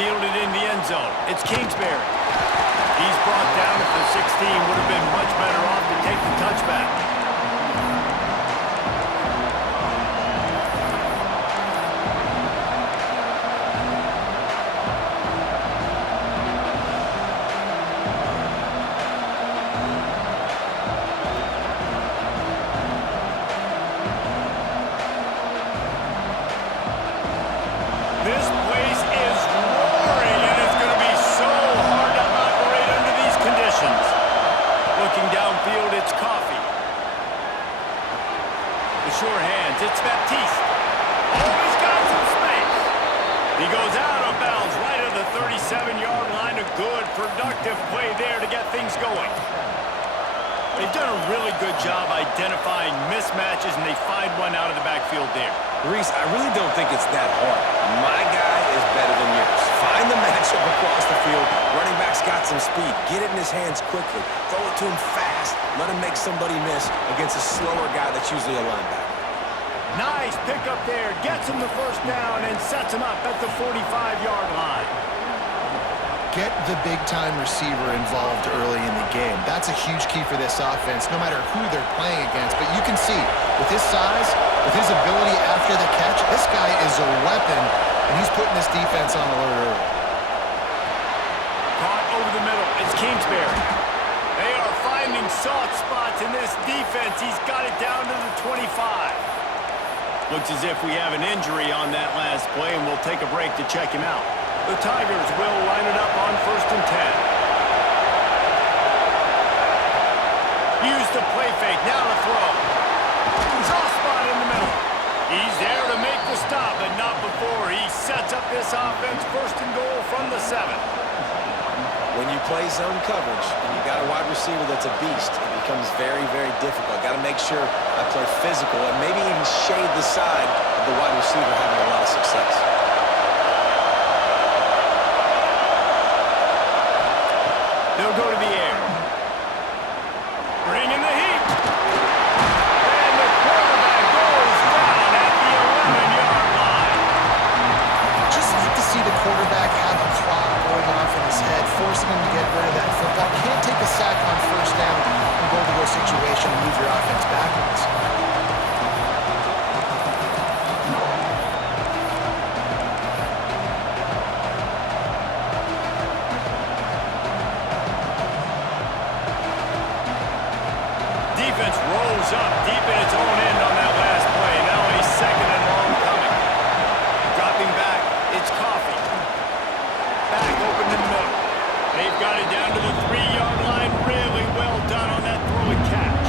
Fielded in the end zone. It's Kingsbury. He's brought down at the 16. Would have been much better off to take the touchback. This place is roaring, and it's going to be so hard to operate under these conditions. Looking downfield, it's Coffee. The sure hands, it's Baptiste. Oh, he's got some space. He goes out of bounds right at the 37-yard line. A good, productive play there to get things going. They've done a really good job identifying mismatches, and they find one out of the backfield there. Reese, I really don't think it's that hard. My guy is better than yours. Find the matchup across the field. Running back's got some speed. Get it in his hands quickly. Throw it to him fast. Let him make somebody miss against a slower guy that's usually a linebacker. Nice pickup there. Gets him the first down and sets him up at the 45-yard line. Get the big-time receiver involved early in the game. That's a huge key for this offense, no matter who they're playing against. But you can see, with his size, with his ability after the catch, this guy is a weapon, and he's putting this defense on alert early. Caught over the middle. It's Kingsbury. They are finding soft spots in this defense. He's got it down to the 25. Looks as if we have an injury on that last play, and we'll take a break to check him out. The Tigers will line it up on 1st and 10. Use the play fake. Now the throw. Soft spot in the middle. He's there to make the stop, but not before he sets up this offense 1st and goal from the 7. When you play zone coverage and you got a wide receiver that's a beast, it becomes very, very difficult. Got to make sure I play physical and maybe even shade the side of the wide receiver having a lot of success. They'll go to the air. Bring in the heat. And the quarterback goes down at the 11-yard line. Just like to see the quarterback have a clock going off in his head, forcing him to get rid of that football. Can't take a sack on 1st down in a goal-to-go situation and move your offense backwards. Defense rolls up deep in its own end on that last play. Now a 2nd and long coming. Dropping back, it's Coffee. Back open in the middle. They've got it down to the 3-yard line. Really well done on that throw and catch.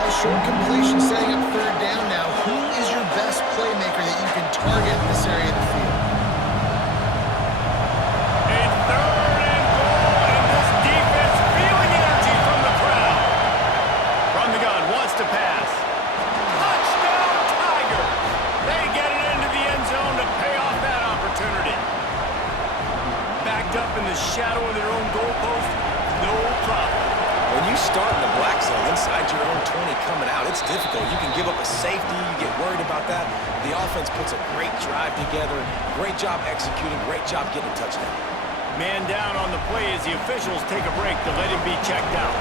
All short completion, setting up 3rd down now. Who is your best playmaker that you can target in this area of the field? A 3rd and goal, and this defense feeling energy from the crowd. From the gun, wants to pass. Touchdown, Tiger! They get it into the end zone to pay off that opportunity. Backed up in the shadow of their own goalpost, no problem. When you start in the black zone inside your own 20 coming out, it's difficult. You can give up a safety. You get worried about that. The offense puts a great drive together. Great job executing. Great job getting a touchdown. Man down on the play as the officials take a break to let him be checked out.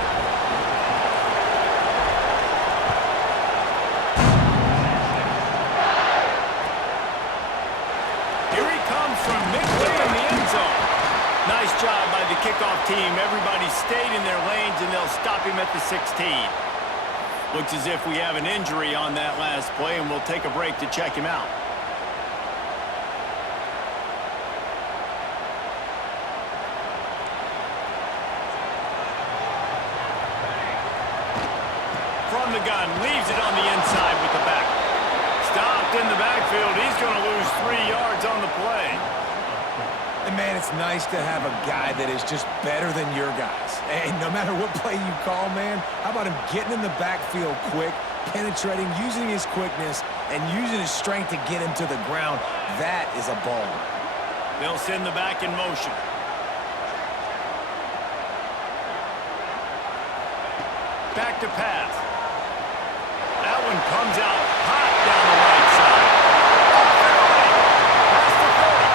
Here he comes from midway in the end zone. Nice job by the kickoff team. Everybody stayed in their lanes, and they'll stop him at the 16. Looks as if we have an injury on that last play, and we'll take a break to check him out. From the gun, leaves it on the inside with the back. Stopped in the backfield. He's going to lose 3 yards on the play. And man, it's nice to have a guy that is just better than your guys. And no matter what play you call, man, how about him getting in the backfield quick, penetrating, using his quickness, and using his strength to get him to the ground? That is a baller. They'll send the back in motion. Back to pass. That one comes out hot down the right side. Past the 30.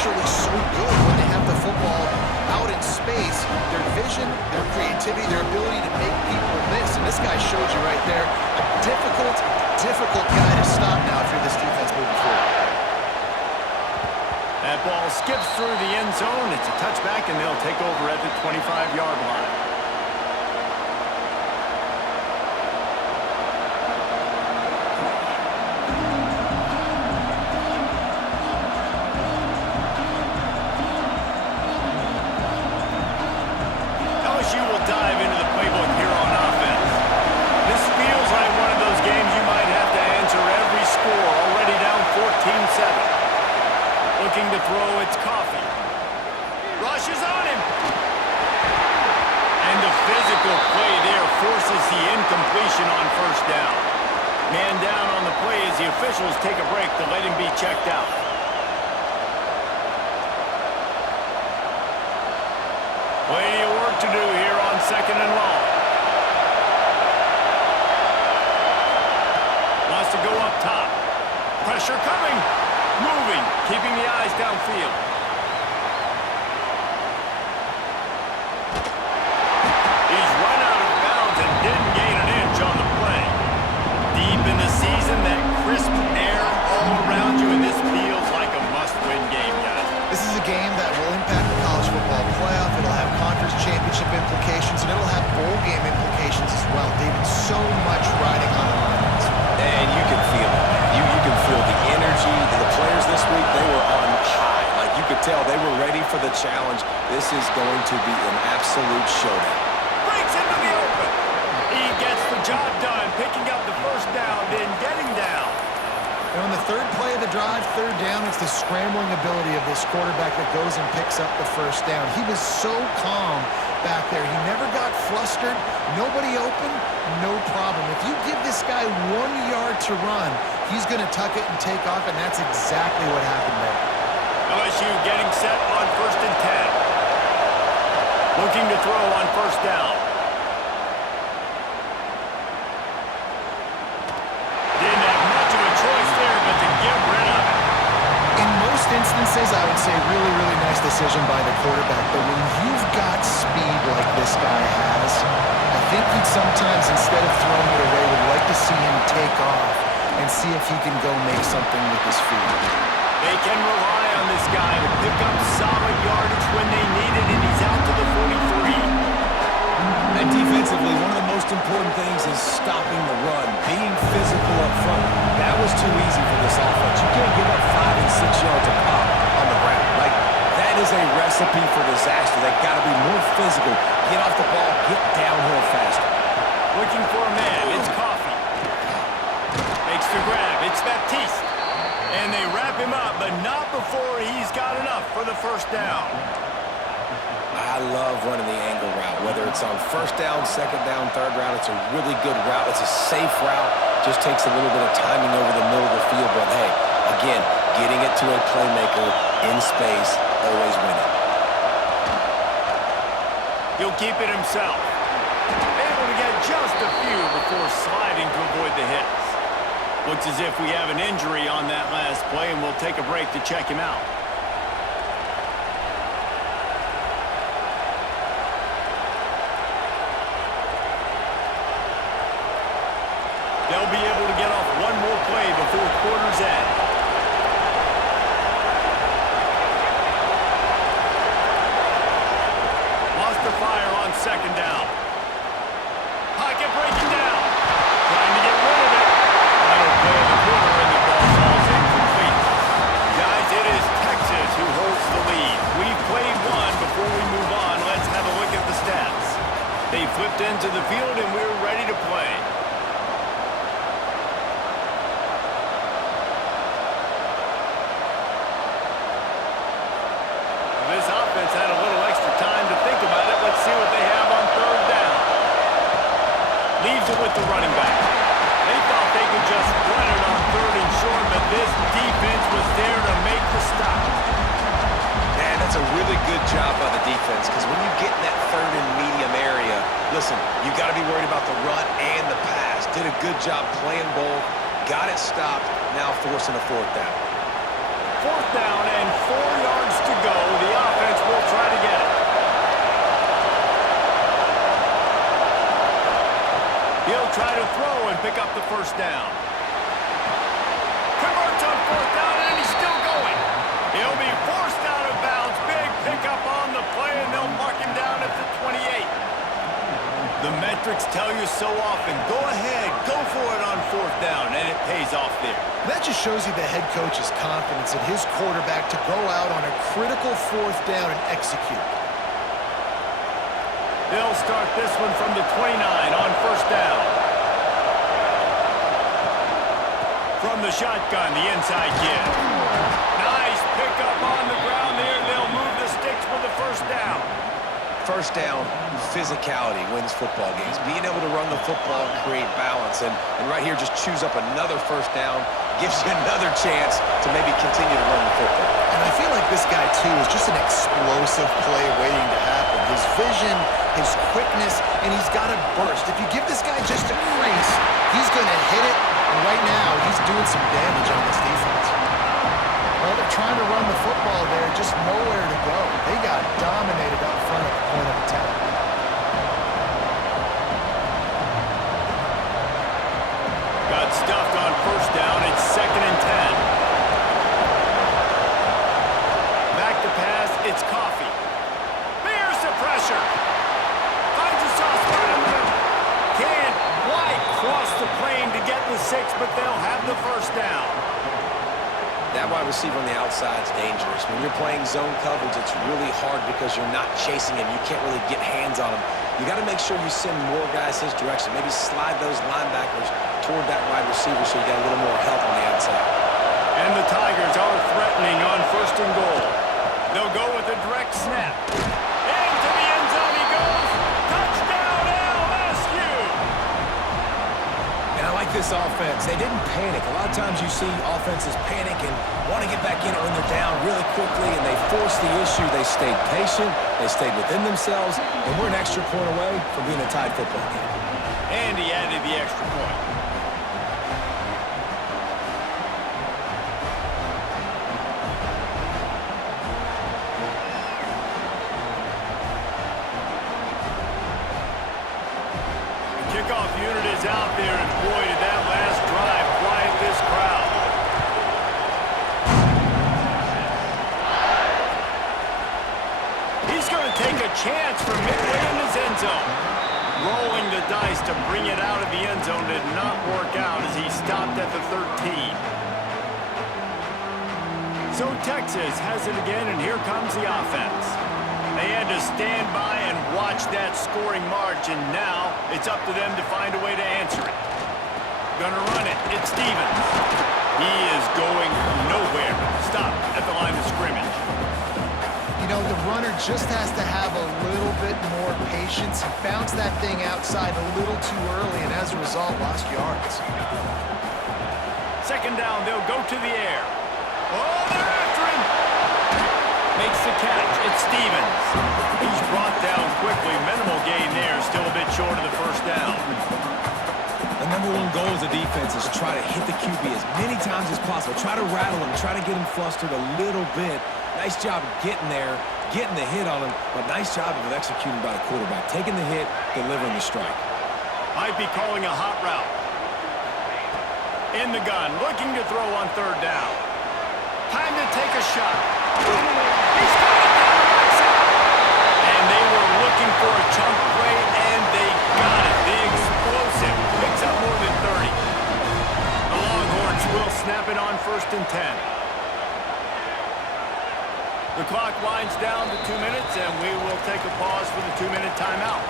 naturally so good when they have the football out in space. Their vision, their creativity, their ability to make people miss. And this guy showed you right there a difficult guy to stop now if you're this defense moving forward. That ball skips through the end zone. It's a touchback, and they'll take over at the 25-yard line. LSU will dive into the playbook here on offense. This feels like one of those games you might have to answer every score, already down 14-7. Looking to throw, it's Coffee. Rushes on him. And the physical play there forces the incompletion on first down. Man down on the play as the officials take a break to let him be checked out. Plenty of work to do here on second and long. Wants to go up top. Pressure coming. Moving, keeping the eyes downfield. He's run out of bounds and didn't gain an inch on the play. Deep in the season, that crisp air all around you, and this feels like a must-win game, guys. This is a game that will impact the college football playoff. It'll have conference championship implications, and it'll have bowl game implications as well. David, so much riding on the lines. And you can feel it. You can feel the energy. The players this week, they were on high. Like you could tell, they were ready for the challenge. This is going to be an absolute showdown. Breaks into the open. He gets the job done, picking up the first down, then getting down. And on the third play of the drive, third down, it's the scrambling ability of this quarterback that goes and picks up the first down. He was so calm back there. He never got flustered. Nobody open, no problem. If you give this guy 1 yard to run, he's going to tuck it and take off, and that's exactly what happened there. LSU getting set on 1st and 10. Looking to throw on first down. Didn't have much of a choice there, but to get rid of it. In most instances, I would say really, really nice decision by the quarterback, but when you've got speed like this guy has, I think he'd sometimes, instead of throwing it away, would like to see him take off and see if he can go make something with his feet. They can rely on this guy to pick up solid yardage when they need it, and he's out to the 43. And defensively, one of the most important things is stopping the run, being physical up front. That was too easy for this offense. You can't give up 5 and 6 yards a pop on the ground. Like, that is a recipe for disaster. They've got to be more physical. Get off the ball, get downhill faster. Looking for a man, it's Coffee. Makes the grab, it's Baptiste. And they wrap him up, but not before he's got enough for the first down. I love running the angle route, whether it's on first down, second down, third route. It's a really good route. It's a safe route. Just takes a little bit of timing over the middle of the field. But, hey, again, getting it to a playmaker in space, always winning. He'll keep it himself. Able to get just a few before sliding to avoid the hits. Looks as if we have an injury on that last play, and we'll take a break to check him out. They'll be able to get off one more play before quarter's end. Lost the fire on second down. Pocket breaking down. Trying to get rid of it. Final play of the quarter, and the ball falls incomplete. Guys, it is Texas who holds the lead. We've played one. Before we move on, let's have a look at the stats. They flipped into the field, and we're ready to play. This offense had a little extra time to think about it. Let's see what they have on third down. Leaves it with the running back. They thought they could just run it on third and short, but this defense was there to make the stop. Man, that's a really good job by the defense, because when you get in that third and medium area, listen, you got to be worried about the run and the pass. Did a good job playing both, got it stopped, now forcing a fourth down. Fourth down and 4 yards first down. Converts on fourth down, and he's still going. He'll be forced out of bounds. Big pickup on the play, and they'll mark him down at the 28. The metrics tell you so often, go ahead, go for it on fourth down, and it pays off there. That just shows you the head coach's confidence in his quarterback to go out on a critical fourth down and execute. They'll start this one from the 29 on first down. From the shotgun, the inside give. Nice pickup on the ground there. They'll move the sticks for the first down. First down, physicality wins football games. Being able to run the football and create balance. And right here, just choose up another first down, gives you another chance to maybe continue to run the football. And I feel like this guy, too, is just an explosive play waiting to happen. His vision, his quickness, and he's got a burst. If you give this guy just a crease, he's going to hit it. And right now, he's doing some damage on this defense. Well, they're trying to run the football there, just nowhere to go. They got dominated up front at the point of attack. Got stuffed on first down. It's 2nd and 10. Back to pass. It's Coffee. Bears the pressure. Finds a soft spot in the middle. Can't quite cross the plane to get the 6, but they'll have the first down. That wide receiver on the outside is dangerous. When you're playing zone coverage, it's really hard because you're not chasing him. You can't really get hands on him. You got to make sure you send more guys his direction. Maybe slide those linebackers toward that wide receiver so you got a little more help on the outside. And the Tigers are threatening on 1st and goal. They'll go with a direct snap. Into the end zone he goes. Touchdown, LSU! And I like this offense. They didn't panic. A lot of times you see offenses panic and want to get back in it when they're down really quickly, and they forced the issue. They stayed patient. They stayed within themselves, and we're an extra point away from being a tied football game. And he added the extra point. Kickoff unit is out there, and boy, did that last drive quiet this crowd. He's going to take a chance from midway in his end zone. Rolling the dice to bring it out of the end zone did not work out as he stopped at the 13. So Texas has it again, and here comes the offense. They had to stand by and watch that scoring march, and now it's up to them to find a way to answer it. Gonna run it. It's Stevens. He is going nowhere. Stop at the line of scrimmage. You know, the runner just has to have a little bit more patience. He bounced that thing outside a little too early, and as a result, lost yards. 2nd down, they'll go to the air. Oh, they're after him! Makes the catch. It's Stevens. He's brought down quickly. Minimal gain there. Still a bit short of the first down. The number one goal as a defense is try to hit the QB as many times as possible. Try to rattle him. Try to get him flustered a little bit. Nice job getting there, getting the hit on him, but nice job of executing by the quarterback. Taking the hit, delivering the strike. Might be calling a hot route. In the gun, looking to throw on 3rd down. Time to take a shot. He's got it down the right side. And they were looking for a chunk play, and they got it. The explosive picks up more than 30. The Longhorns will snap it on 1st and 10. The clock winds down to 2 minutes, and we will take a pause for the 2-minute timeout.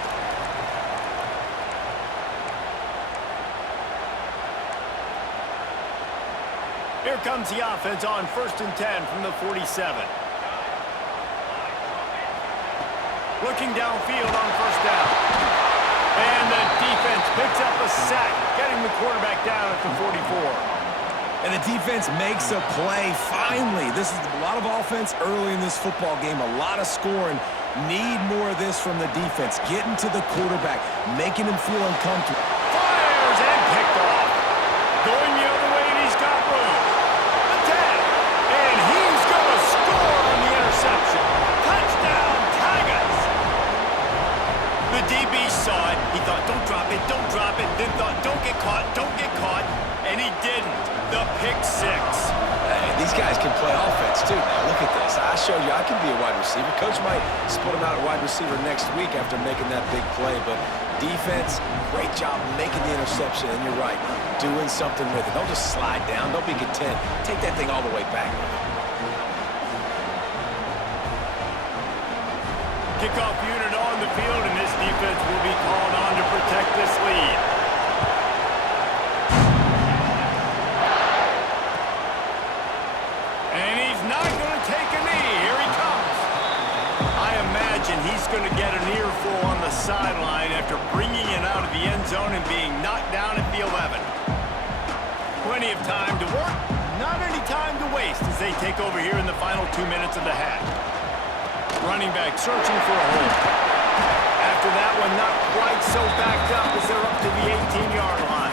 Here comes the offense on 1st and 10 from the 47. Looking downfield on 1st down. And the defense picks up a sack, getting the quarterback down at the 44. And the defense makes a play, finally. This is a lot of offense early in this football game, a lot of scoring. Need more of this from the defense. Getting to the quarterback, making him feel uncomfortable. Fires and picked off. Going the other way, and he's got room. The 10. And he's going to score on the interception. Touchdown, Tigers. The DB saw it. He thought, don't drop it, then thought, don't get caught, don't get caught. offense, too. Now, look at this. I showed you I can be a wide receiver. Coach might split him out at wide receiver next week after making that big play. But defense, great job making the interception. And you're right, doing something with it. Don't just slide down. Don't be content. Take that thing all the way back. Kickoff unit on the field, and this defense will be called on to protect this lead. And he's not going to take a knee. Here he comes. I imagine he's going to get an earful on the sideline after bringing it out of the end zone and being knocked down at the 11. Plenty of time to work, not any time to waste as they take over here in the final 2 minutes of the half. Running back searching for a hole. After that one, not quite so backed up as they're up to the 18-yard line.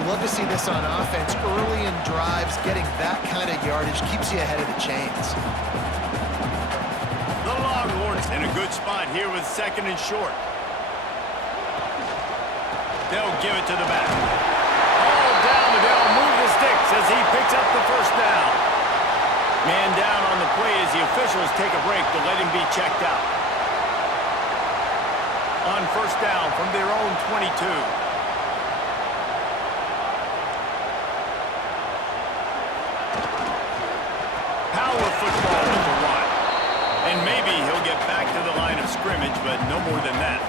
We'd love to see this on offense. Early in drives, getting that kind of yardage keeps you ahead of the chains. The Longhorns in a good spot here with 2nd and short. They'll give it to the back. All down, and they'll move the sticks as he picks up the first down. Man down on the play as the officials take a break to let him be checked out. On first down from their own 22. Power football with the run. And maybe he'll get back to the line of scrimmage, but no more than that.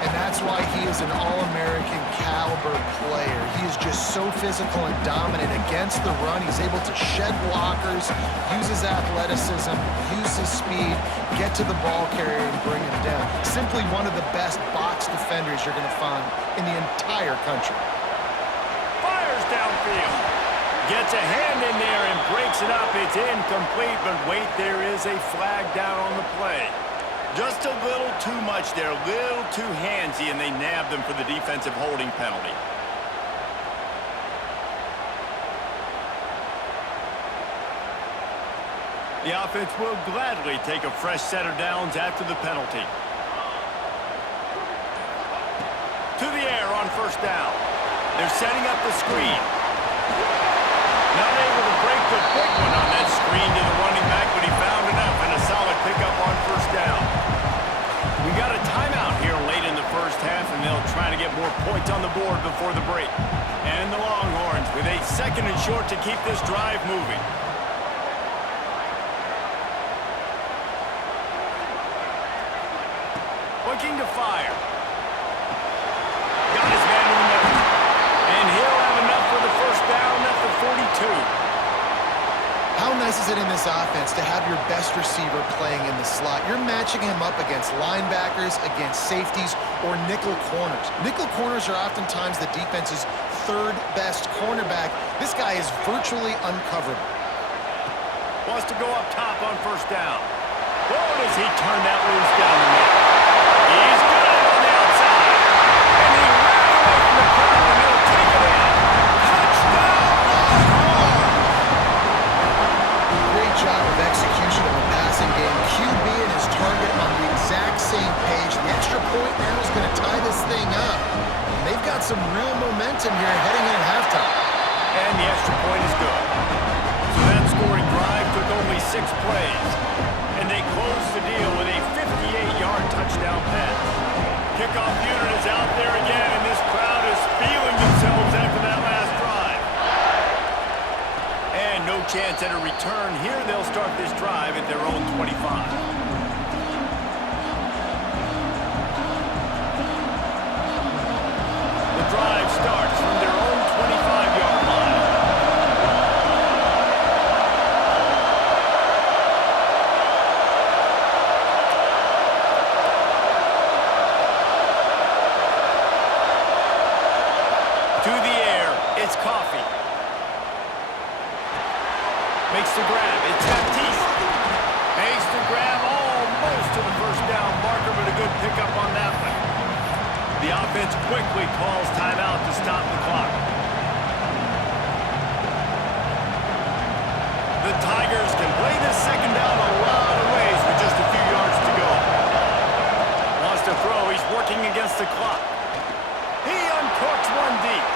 And that's why he is an All-American caliber player. He is just so physical and dominant against the run. He's able to shed blockers, use his athleticism, use his speed, get to the ball carrier and bring him down. Simply one of the best box defenders you're going to find in the entire country. Fires downfield. Gets a hand in there and breaks it up. It's incomplete, but wait, there is a flag down on the play. Just a little too much there, a little too handsy, and they nabbed them for the defensive holding penalty. The offense will gladly take a fresh set of downs after the penalty. To the air on first down. They're setting up the screen. Not able to break the big one on that screen to the running back, but he found enough and a solid pickup on first down. We got a timeout here late in the first half, and they'll try to get more points on the board before the break. And the Longhorns with a 2nd and short to keep this drive moving. Looking to fire. Got his man in the middle. And he'll have enough for the first down at the 42. How nice is it in this offense to have your best receiver playing in the slot? You're matching him up against linebackers, against safeties, or nickel corners. Nickel corners are oftentimes the defense's 3rd best cornerback. This guy is virtually uncoverable. Wants to go up top on first down. Oh, does he turn that loose down the middle? He's got it on the outside. And he ran away from the crowd, and he'll take it in. Touchdown, Longhorns! Great job of execution of the passing game. QB and his target on the exact same page. The extra point now is going to tie this thing up. And they've got some real momentum here heading into halftime. And the extra point is good. So that scoring drive took only 6 plays. And they closed the deal with a 58-yard touchdown pass. Kickoff unit is out there again, and this crowd is feeling themselves after that last drive. And no chance at a return here. They'll start this drive at their own 25. The drive starts from their own 25-yard line. To the air, it's Coffee. Makes the grab, it's Baptiste. Makes the grab almost to the first down marker, but a good pickup on that one. The offense quickly calls timeout to stop the clock. The Tigers can play this second down a lot of ways with just a few yards to go. Wants to throw, he's working against the clock. He uncorks one deep.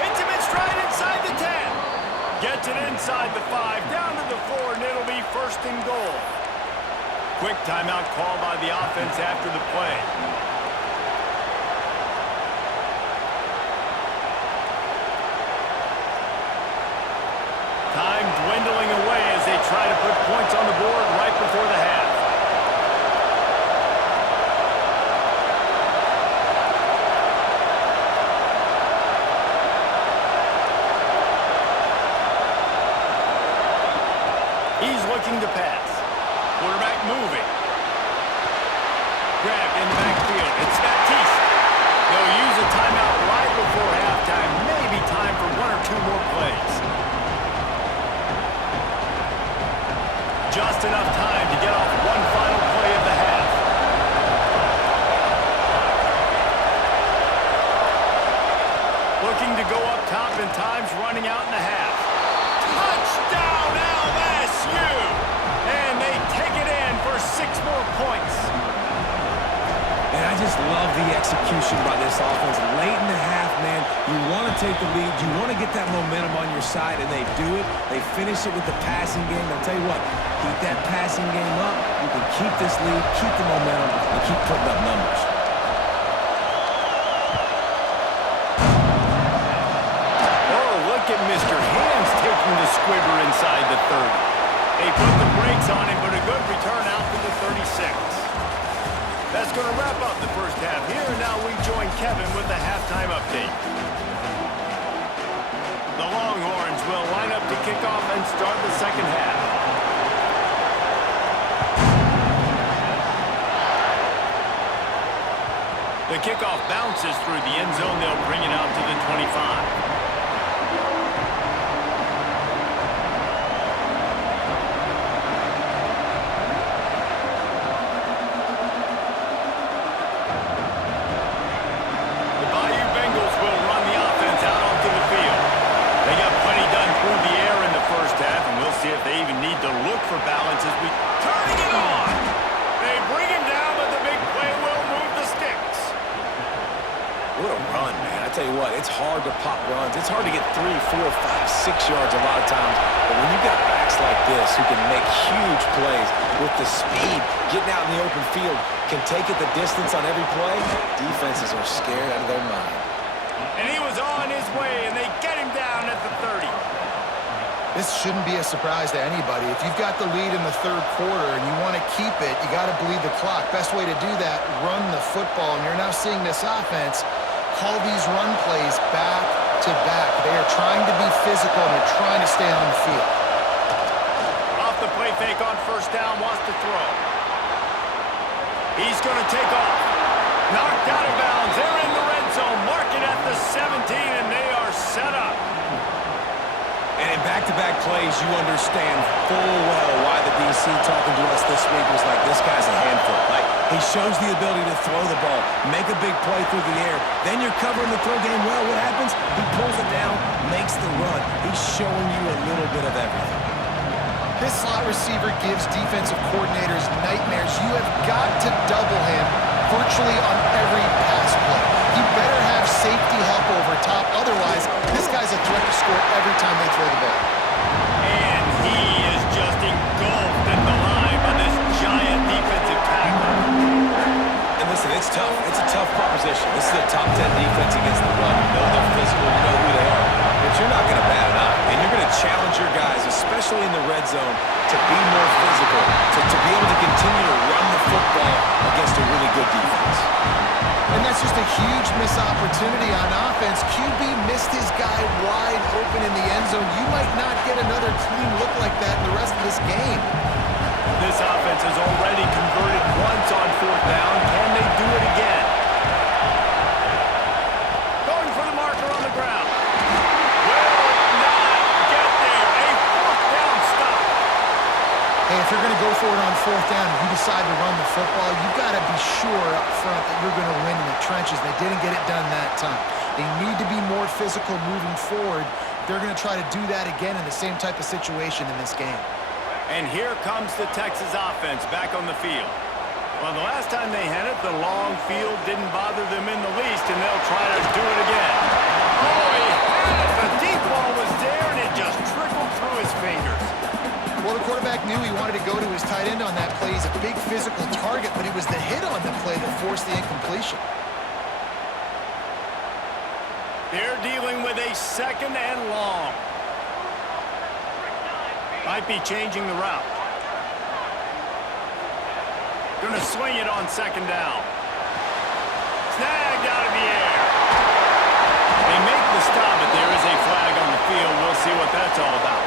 Hits him in stride inside the 10. Gets it inside the 5, down to the 4, and it'll be first and goal. Quick timeout call by the offense after the play. Time dwindling away as they try to put points on the board right before the half. He's looking to pass. Quarterback moving. Grabbed in the backfield. It's Baptiste. They'll use a timeout right before halftime. Maybe time for 1 or 2 more plays. Just enough time to get off one final play of the half. Looking to go up top, and time's running out in the half. Touchdown LSU! And they take it in for 6 more points. And I just love the execution by this offense. Late in the half, man, you want to take the lead. You want to get that momentum on your side, and they do it. They finish it with the passing game. I'll tell you what, keep that passing game up. You can keep this lead, keep the momentum, and keep putting up numbers. Oh, look at Mr. Hands taking the squibber inside the 30. They put the brakes on him, but a good return out to the 36. That's going to wrap up the first half here. Now we join Kevin with the halftime update. The Longhorns will line up to kick off and start the second half. The kickoff bounces through the end zone. They'll bring it out to the 25. See if they even need to look for balance as we turning it on. They bring him down, but the big play will move the sticks. What a run, man. I tell you what, it's hard to pop runs. It's hard to get 3, 4, 5, 6 yards a lot of times. But when you've got backs like this who can make huge plays with the speed, getting out in the open field, can take it the distance on every play, defenses are scared out of their mind. And he was on his way, and they get him down at the 30. This shouldn't be a surprise to anybody. If you've got the lead in the third quarter and you want to keep it, you got to bleed the clock. Best way to do that, run the football. And you're now seeing this offense call these run plays back to back. They are trying to be physical, and they're trying to stay on the field. Off the play fake on first down, wants to throw. He's going to take off. Knocked out of bounds. They're in the red zone. Mark it at the 17, and they are set up. And in back-to-back plays, you understand full well why the DC talking to us this week was like, this guy's a handful. Like, he shows the ability to throw the ball, make a big play through the air. Then you're covering the throw game well. What happens? He pulls it down, makes the run. He's showing you a little bit of everything. This slot receiver gives defensive coordinators nightmares. You have got to double him virtually on every pass play. He better have safety help over top. Otherwise, this guy's a threat to score every time they throw the ball. And he is just engulfed at the line by this giant defensive tackle. And listen, it's tough. It's a tough proposition. This is a top 10 defense against the run. You know they're physical. You know who they are. But you're not going to bat an eye. And you're going to challenge your guys, especially in the red zone, to be more physical, to be able to continue to run the football against a really good defense. And that's just a huge missed opportunity on offense. QB missed his guy wide open in the end zone. You might not get another clean look like that in the rest of this game. This offense has already converted once on fourth down. Can they do it again? Going for the marker on the ground. Will not get there. A fourth down stop. Hey, if you're going to go for it on fourth down and you decide to run the football, you've got to be sure up front that you're going to win in the trenches. They didn't get it done that time. They need to be more physical moving forward. They're going to try to do that again in the same type of situation in this game. And here comes the Texas offense back on the field. Well, the last time they had it, the long field didn't bother them in the least, and they'll try to do it again. Oh, he had it. The deep ball was there, and it just trickled knew he wanted to go to his tight end on that play. He's a big physical target, but it was the hit on the play that forced the incompletion. They're dealing with a 2nd and long. Might be changing the route. Going to swing it on 2nd down. Snagged out of the air. They make the stop, but there is a flag on the field. We'll see what that's all about.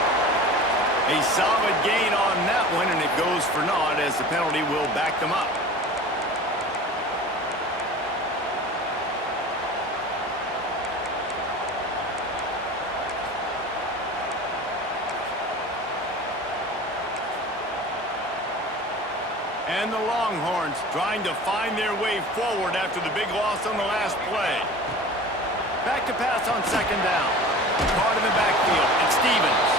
A solid gain on that one, and it goes for naught as the penalty will back them up. And the Longhorns trying to find their way forward after the big loss on the last play. Back to pass on 2nd down. Caught in the backfield. It's Stevens.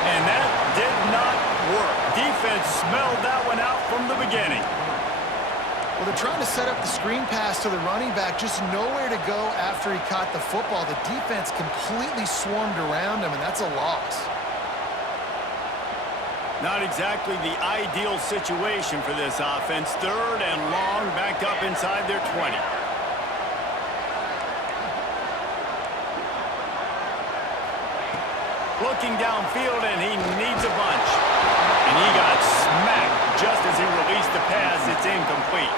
And that did not work. Defense smelled that one out from the beginning. Well, they're trying to set up the screen pass to the running back, just nowhere to go after he caught the football. The defense completely swarmed around him, and that's a loss. Not exactly the ideal situation for this offense. 3rd and long, back up inside their 20. Looking downfield, and he needs a bunch. And he got smacked just as he released the pass. It's incomplete.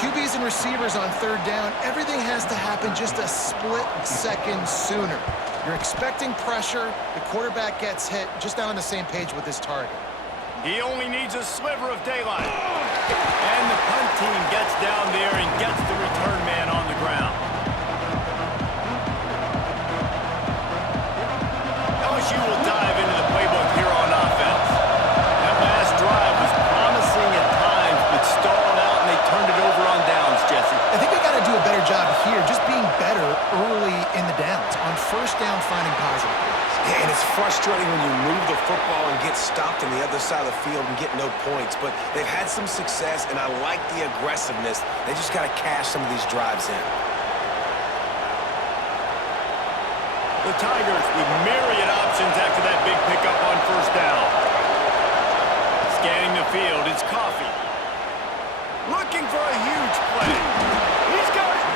QBs and receivers on 3rd down, everything has to happen just a split second sooner. You're expecting pressure, the quarterback gets hit, just not on the same page with his target. He only needs a sliver of daylight. And the punt team gets down there and gets the return man on the ground. LSU will dive into the playbook here on offense. That last drive was promising at times, but stalled out, and they turned it over on downs, Jesse. I think they got to do a better job here, just being better early in the downs. On 1st down, finding positive plays. Yeah, and it's frustrating when you move the football and get stopped on the other side of the field and get no points. But they've had some success, and I like the aggressiveness. They just got to cash some of these drives in. The Tigers with myriad options after that big pickup on 1st down. Scanning the field, it's Coffee. Looking for a huge play. He's got it.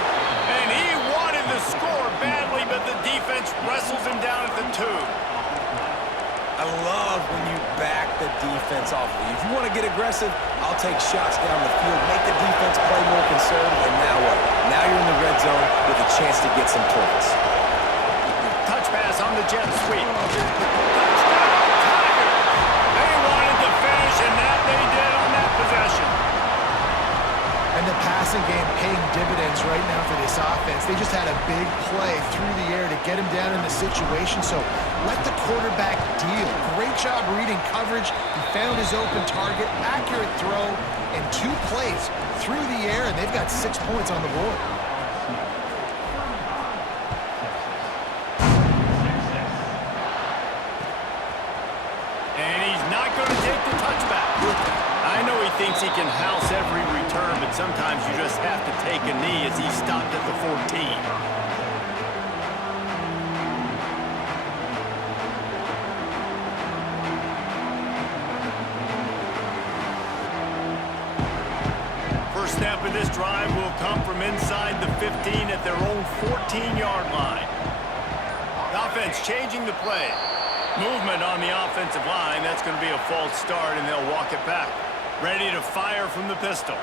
And he wanted the score badly, but the defense wrestles him down at the 2. I love when you back the defense off of you. If you want to get aggressive, I'll take shots down the field, make the defense play more conservative, and now what? Now you're in the red zone with a chance to get some points. Touch pass on the jet sweep. Touchdown, Tigers! They wanted to finish, and that they did on that possession. And the passing game paying dividends right now for this offense. They just had a big play through the air to get him down in the situation. So let the quarterback deal. Great job reading coverage. He found his open target, accurate throw, and 2 plays through the air, and they've got 6 points on the board. And he's not going to take the touchback. I know he thinks he can house every return, but sometimes you just have to take a knee as he stopped at the 14. First snap of this drive will come from inside the 15 at their own 14-yard line. The offense changing the play. Movement on the offensive line. That's going to be a false start, and they'll walk it back. Ready to fire from the pistol.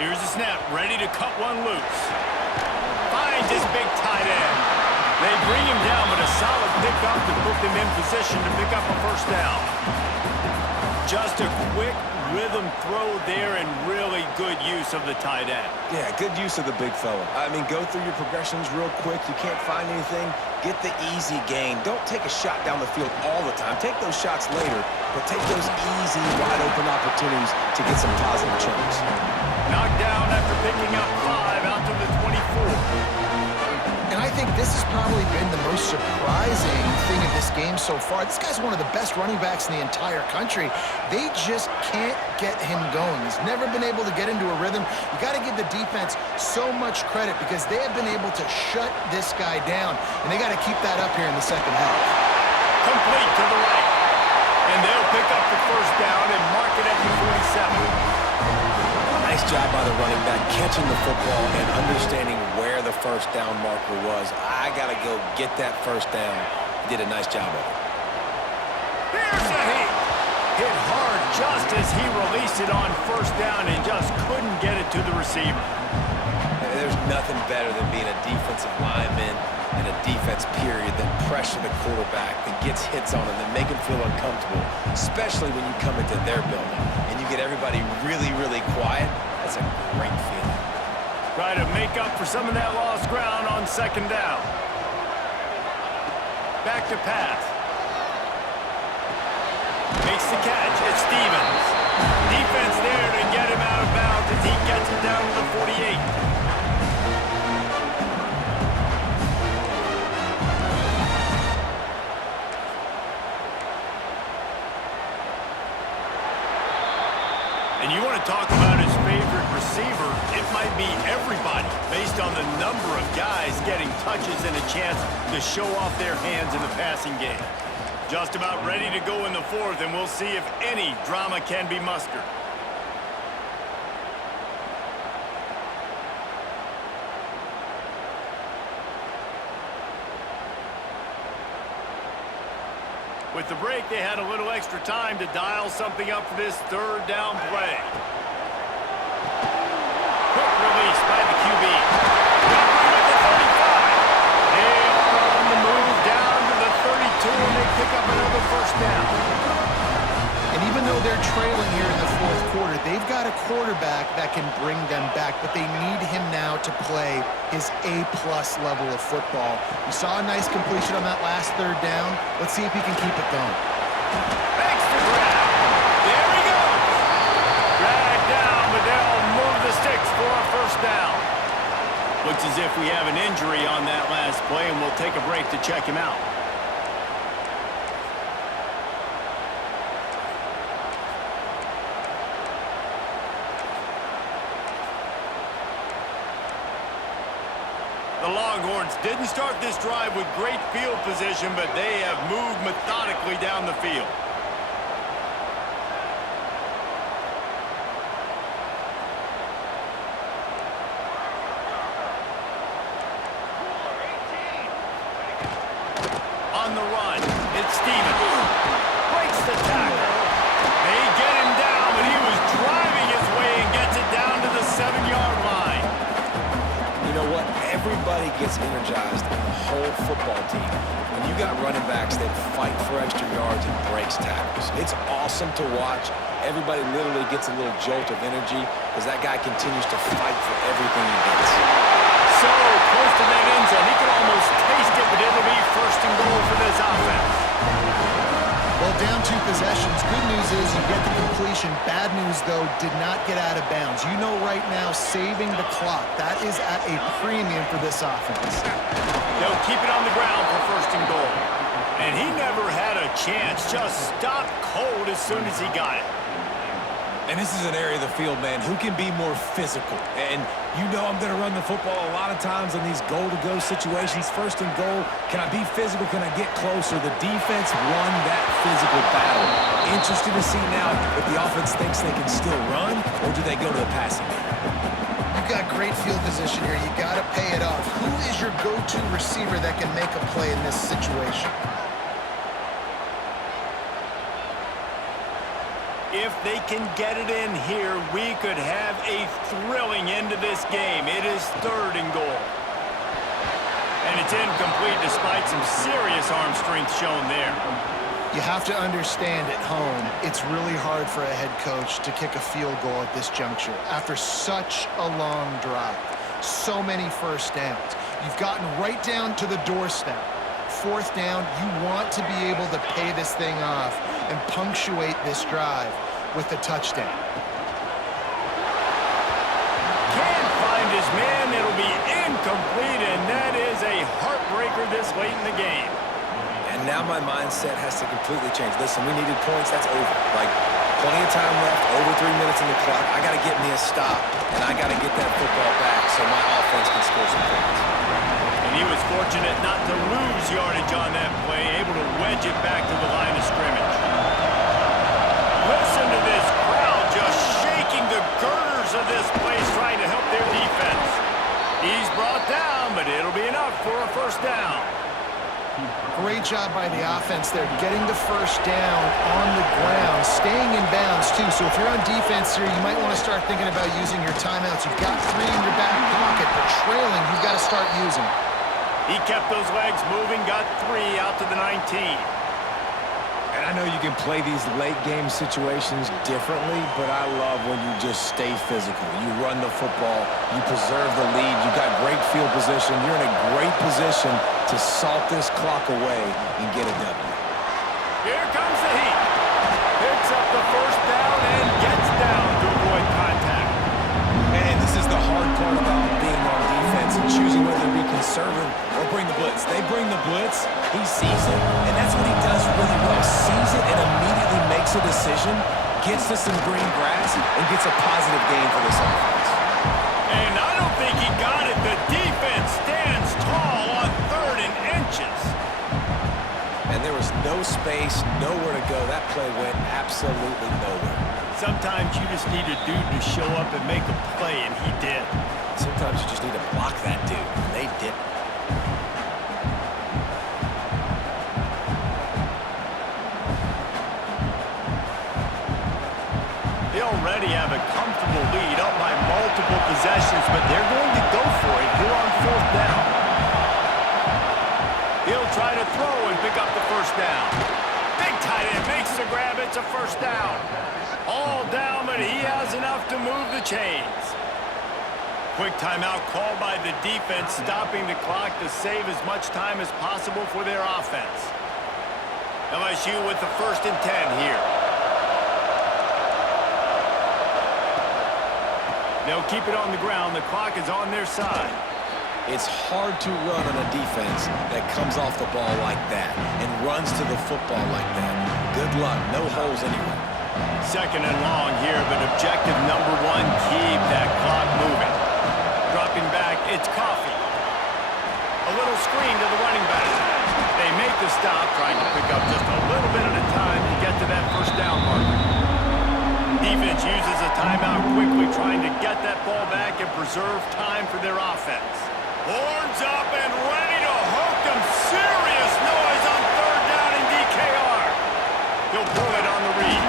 Here's the snap. Ready to cut one loose. Finds his big tight end. They bring him down, but a solid pickup to put them in position to pick up a 1st down. Just a quick rhythm throw there, and really good use of the tight end. Yeah, good use of the big fella. I mean, go through your progressions real quick. You can't find anything, get the easy gain. Don't take a shot down the field all the time. Take those shots later, but take those easy, wide-open opportunities to get some positive chunks. Knocked down after picking up 5 out to the 24. And I think this has probably been the most surprising thing of this game so far. This guy's one of the best running backs in the entire country. They just can't get him going. He's never been able to get into a rhythm. You got to give the defense so much credit because they have been able to shut this guy down, and they got to keep that up here in the second half. Complete to the right. And they'll pick up the first down and mark it at the 47. Nice job by the running back catching the football and understanding where the first down marker was. I got to go get that first down. He did a nice job of it. Here's a hit. Hit hard just as he released it on first down and just couldn't get it to the receiver. There's nothing better than being a defensive lineman and a defense period that pressure the quarterback, that gets hits on him, that make him feel uncomfortable, especially when you come into their building and you get everybody really, really quiet. That's a great feeling. Try to make up for some of that lost ground on second down. Back to pass. Makes the catch. It's Stevens. Defense there to get him out of bounds as he gets it down to the 48. And you want to talk about his favorite receiver, it might be everybody based on the number of guys getting touches and a chance to show off their hands in the passing game. Just about ready to go in the fourth, and we'll see if any drama can be mustered. With the break, they had a little extra time to dial something up for this third down play. Quick release by the QB. Covering at the 35. They are on the move down to the 32, and they pick up another first down. And even though they're trailing here in the fourth quarter, they've got a quarterback that can bring them back, but they need him now to play his A-plus level of football. We saw a nice completion on that last third down. Let's see if he can keep it going. Thanks to grab. There he goes. Dragged down, but they'll move the sticks for a first down. Looks as if we have an injury on that last play, and we'll take a break to check him out. The Longhorns didn't start this drive with great field position, but they have moved methodically down the field. On the run, it's Stevens. Breaks the tackle. They get him down, but he was driving his way and gets it down to the 7-yard line. You know what? Everybody gets energized in the whole football team when you got running backs that fight for extra yards and breaks tackles. It's awesome to watch. Everybody literally gets a little jolt of energy as that guy continues to fight for everything he gets. So close to that end zone. He can almost taste it, but it'll be first and goal for this offense. Well, down 2 possessions. Good news is you get the completion. Bad news, though, did not get out of bounds. You know right now, saving the clock, that is at a premium for this offense. They'll keep it on the ground for first and goal. And he never had a chance. Just stopped cold as soon as he got it. And this is an area of the field, man, who can be more physical. And you know I'm going to run the football a lot of times in these goal-to-go situations. First and goal, can I be physical? Can I get closer? The defense won that physical battle. Interested to see now if the offense thinks they can still run, or do they go to the passing game? You've got great field position here. You got to pay it off. Who is your go-to receiver that can make a play in this situation? If they can get it in here, we could have a thrilling end to this game. It is third and goal. And it's incomplete despite some serious arm strength shown there. You have to understand at home, it's really hard for a head coach to kick a field goal at this juncture. After such a long drive, so many first downs, you've gotten right down to the doorstep. Fourth down, you want to be able to pay this thing off and punctuate this drive with a touchdown. Can't find his man. It'll be incomplete, and that is a heart late in the game. And now my mindset has to completely change. Listen, we needed points. That's over. Like, plenty of time left, over 3 minutes in the clock. I got to get me a stop, and I got to get that football back so my offense can score some points. And he was fortunate not to lose yardage on that play, able to wedge it back to the line of scrimmage. Listen to this crowd just shaking the girders of this place, trying to help their defense. He's brought down, but it'll be enough for a first down. Great job by the offense there, getting the first down on the ground, staying in bounds, too. So if you're on defense here, you might want to start thinking about using your timeouts. You've got 3 in your back pocket, but trailing, you've got to start using them. He kept those legs moving, got 3 out to the 19. And I know you can play these late-game situations differently, but I love when you just stay physical. You run the football, you preserve the lead, you got great field position, you're in a great position to salt this clock away and get a W. Here comes the heat. Picks up the first down and gets down to avoid contact. And this is the hard part about being on defense and choosing whether to be conservative or bring the blitz. They bring the blitz, he sees it, and that's what he does really well. Sees it and immediately makes a decision, gets to some green grass, and gets a positive gain for this offense. And I don't think he got it. The defense stands tall on 3rd and inches. And there was no space, nowhere to go. That play went absolutely nowhere. Sometimes you just need a dude to show up and make a play, and he did. Sometimes you just need to block that dude, and they didn't. They already have a comfortable lead, up by multiple possessions, but they're going to go for it here on 4th down. He'll try to throw and pick up the first down. Big tight end makes the grab. It's a first down. All down, but he has enough to move the chains. Quick timeout called by the defense, stopping the clock to save as much time as possible for their offense. LSU with the 1st and 10 here. They'll keep it on the ground. The clock is on their side. It's hard to run on a defense that comes off the ball like that and runs to the football like that. Good luck. No holes anywhere. 2nd and long here, but objective number 1, keep that clock moving. Dropping back, it's Coffee. A little screen to the running back. They make the stop, trying to pick up just a little bit at a time to get to that first down marker. Defense uses a timeout quickly, trying to get that ball back and preserve time for their offense. Horns up and ready to hook them. Serious noise on 3rd down in DKR. He'll pull it on the read.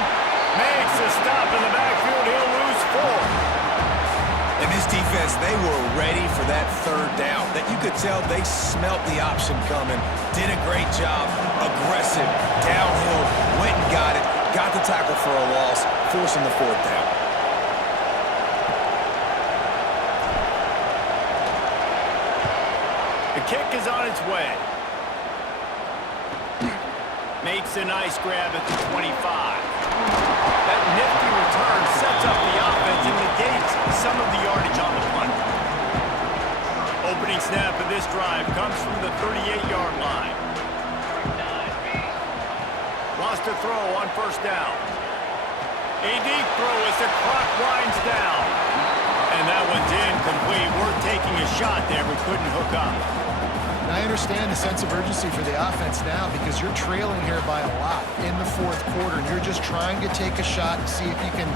Makes a stop in the backfield. He'll lose 4. And this defense, they were ready for that 3rd down. That you could tell they smelt the option coming. Did a great job. Aggressive. Downhill. Went and got it. Got the tackle for a loss. Forcing the 4th down. The kick is on its way. Makes a nice grab at the 25. That nifty return sets up the offense and negates some of the yardage on the punt. Opening snap of this drive comes from the 38-yard line. Lost a throw on 1st down. A deep throw as the clock winds down. And that one's incomplete. We're taking a shot there, but couldn't hook up. And I understand the sense of urgency for the offense now because you're trailing here by a lot in the 4th quarter. And you're just trying to take a shot and see if you can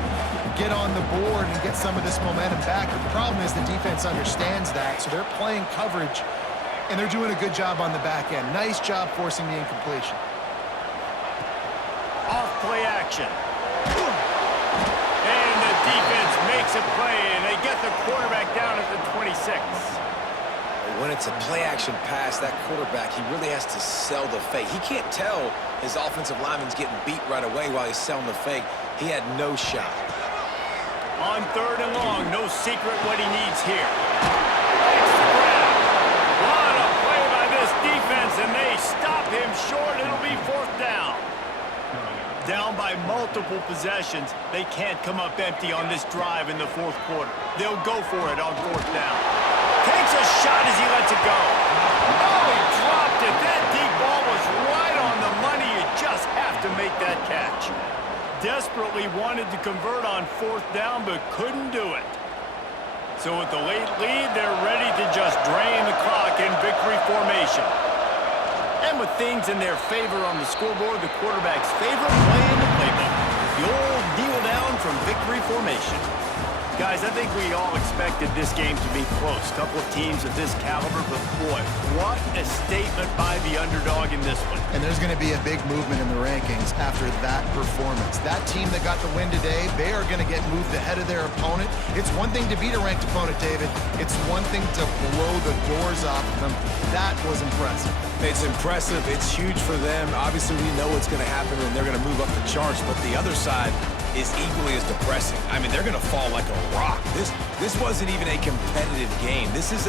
get on the board and get some of this momentum back. But the problem is the defense understands that, so they're playing coverage, and they're doing a good job on the back end. Nice job forcing the incompletion. Off play action. And the defense makes a play, and they get the quarterback down at the 26. When it's a play-action pass, that quarterback, he really has to sell the fake. He can't tell his offensive lineman's getting beat right away while he's selling the fake. He had no shot. On 3rd and long, no secret what he needs here. Takes the grab. What a play by this defense, and they stop him short. It'll be 4th down. Down by multiple possessions, they can't come up empty on this drive in the 4th quarter. They'll go for it on 4th down. Takes a shot as he lets it go. Oh, he dropped it. desperately wanted to convert on 4th down but couldn't do it. So with the late lead, they're ready to just drain the clock in victory formation. And with things in their favor on the scoreboard, the quarterback's favorite play in the playbook, the old kneel down from victory formation. Guys, I think we all expected this game to be close. A couple of teams of this caliber, but boy, what a statement by the underdog in this one. And there's going to be a big movement in the rankings after that performance. That team that got the win today, they are going to get moved ahead of their opponent. It's one thing to beat a ranked opponent, David. It's one thing to blow the doors off of them. That was impressive. It's impressive. It's huge for them. Obviously, we know what's going to happen and they're going to move up the charts, but the other side is equally as depressing. I mean, they're going to fall like a rock. This wasn't even a competitive game. This is